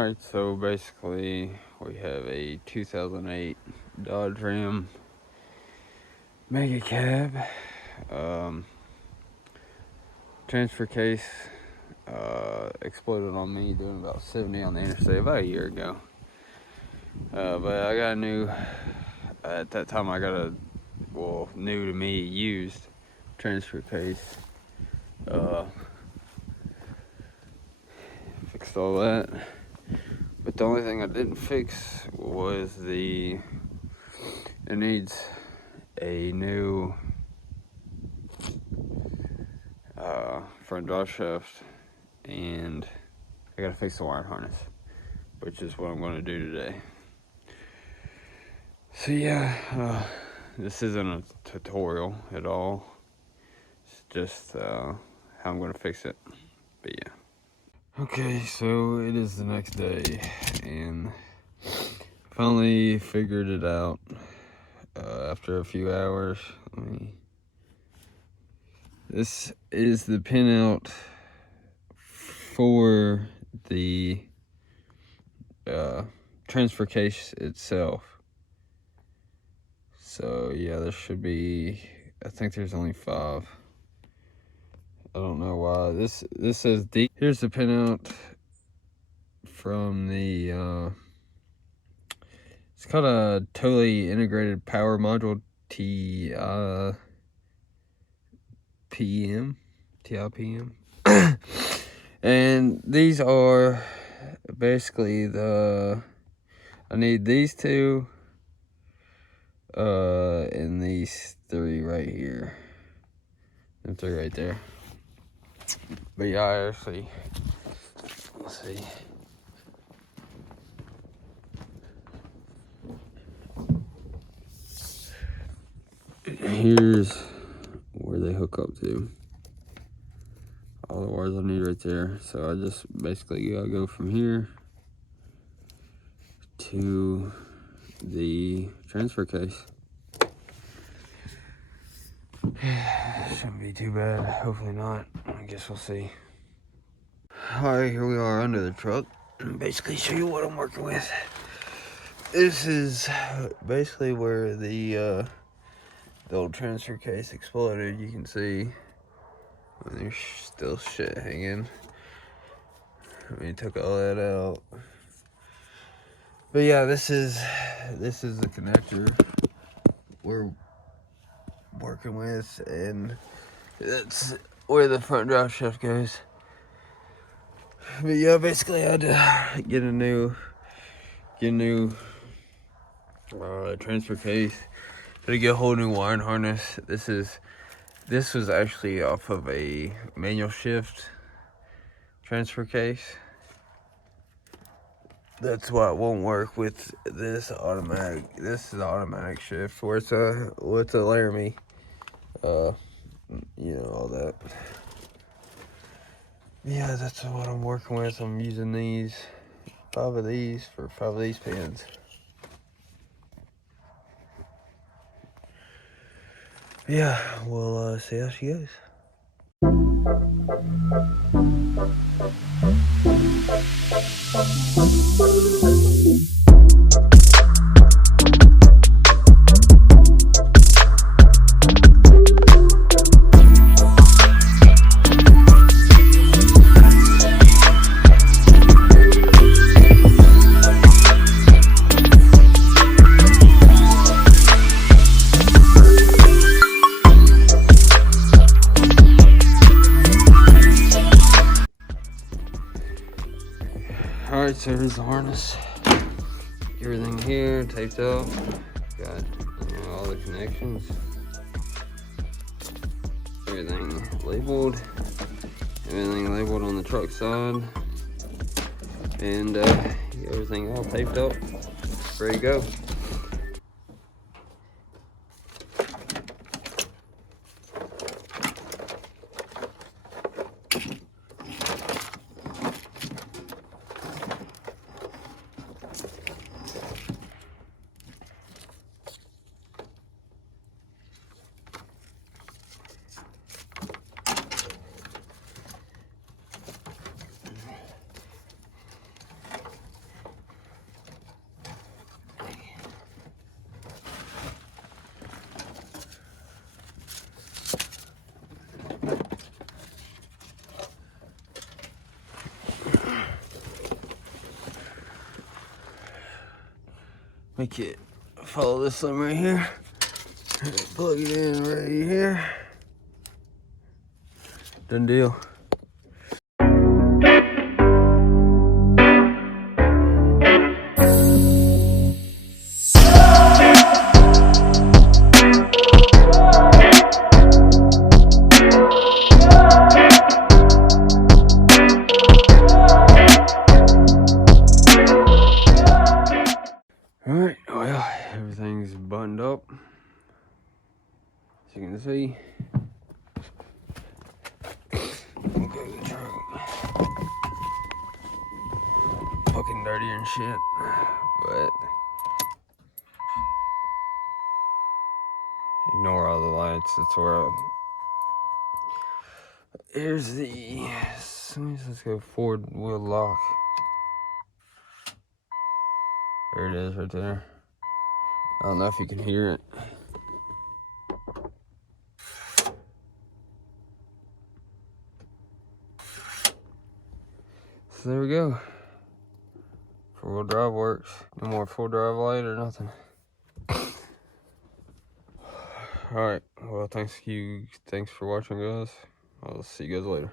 Alright, so basically we have a 2008 Dodge Ram Mega Cab. Transfer case exploded on me doing about 70 on the interstate about a year ago. But I got a new, at that time I got a, new to me, used transfer case. Fixed all that. But the only thing I didn't fix was it needs a new front drive shaft, and I gotta fix the wire harness, which is what I'm gonna do today. So yeah, this isn't a tutorial at all. It's just how I'm gonna fix it. But yeah. Okay, so it is the next day, and finally figured it out after a few hours. This is the pinout for the transfer case itself. So yeah, there should be, I think there's only 5. I don't know why. This says D. Here's the pinout from the it's called a totally integrated power module, TIPM. And these are basically I need these 2 and these 3 right here. Them 3 right there. But yeah, I actually, let's see. Here's where they hook up to. All the wires I need right there. So I just basically gotta go from here to the transfer case. Shouldn't be too bad. Hopefully not. I guess we'll see. Alright, here we are under the truck. Basically show you what I'm working with. This is basically where the old transfer case exploded. You can see there's still shit hanging. I mean, took all that out. But yeah, this is the connector we're working with, and that's where the front drive shaft goes. But yeah, basically I had to get a new transfer case. Had to get a whole new wiring harness. This was actually off of a manual shift transfer case. That's why it won't work with this automatic. This is automatic shift, where it's a Laramie. You know, all that. Yeah, that's what I'm working with. I'm using these 5 of these for 5 of these pins. Yeah, we'll see how she goes. Alright, so here's the harness. Everything here taped up. Got all the connections. Everything labeled. Everything labeled on the truck side. And everything all taped up. Ready to go. make it follow this limb right here. Plug it in right here. Done deal. Alright, well, everything's buttoned up. As you can see. Okay, the truck. Fucking dirty and shit. But ignore all the lights. That's where here's the let's go forward wheel lock. There it is right there. I don't know if you can hear it. So there we go. 4-wheel drive works. No more 4-drive light or nothing. Alright, well thanks for watching, guys. I'll see you guys later.